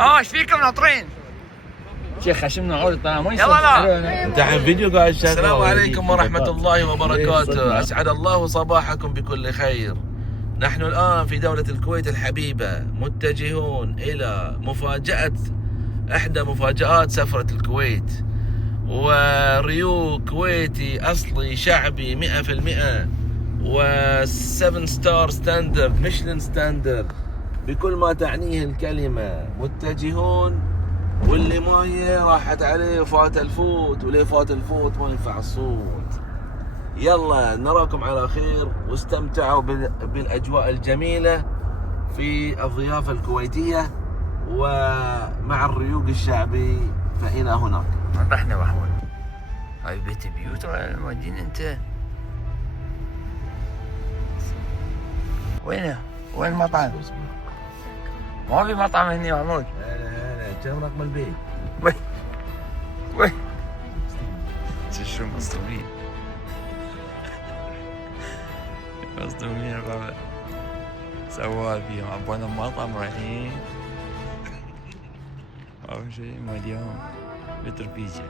ايش فيكم ناطرين؟ شيخ خشمنا عود طالع ما يلا لا. انت الحين فيديو قاعد شغال. السلام عليكم ورحمة الله وبركاته. أسعد الله صباحكم بكل خير. نحن الآن في دولة الكويت الحبيبة، متجهون إلى مفاجأة، إحدى مفاجآت سفرة الكويت، وريو كويتي أصلي شعبي 100%، و7 ستار ستاندرد، ميشلان ستاندرد بكل ما تعنيه الكلمة. متجهون، واللي ما راحت عليه فات الفوت، واللي فات الفوت ما ينفع الصوت. يلا نراكم على خير، واستمتعوا بالأجواء الجميلة في الضيافة الكويتية ومع الريوق الشعبي. فإلى هناك. رحنا محمود. هاي بيت بيوت مودين انت. وينه؟ وين المطعم؟ ما في مطعم هني محمود. هلا كم رقم البيت؟ وين؟ شو مصدومين؟ مصدومين الربع. سوال فيهم عبونا مطعم رايحين. أول شيء مليون متر بيجي.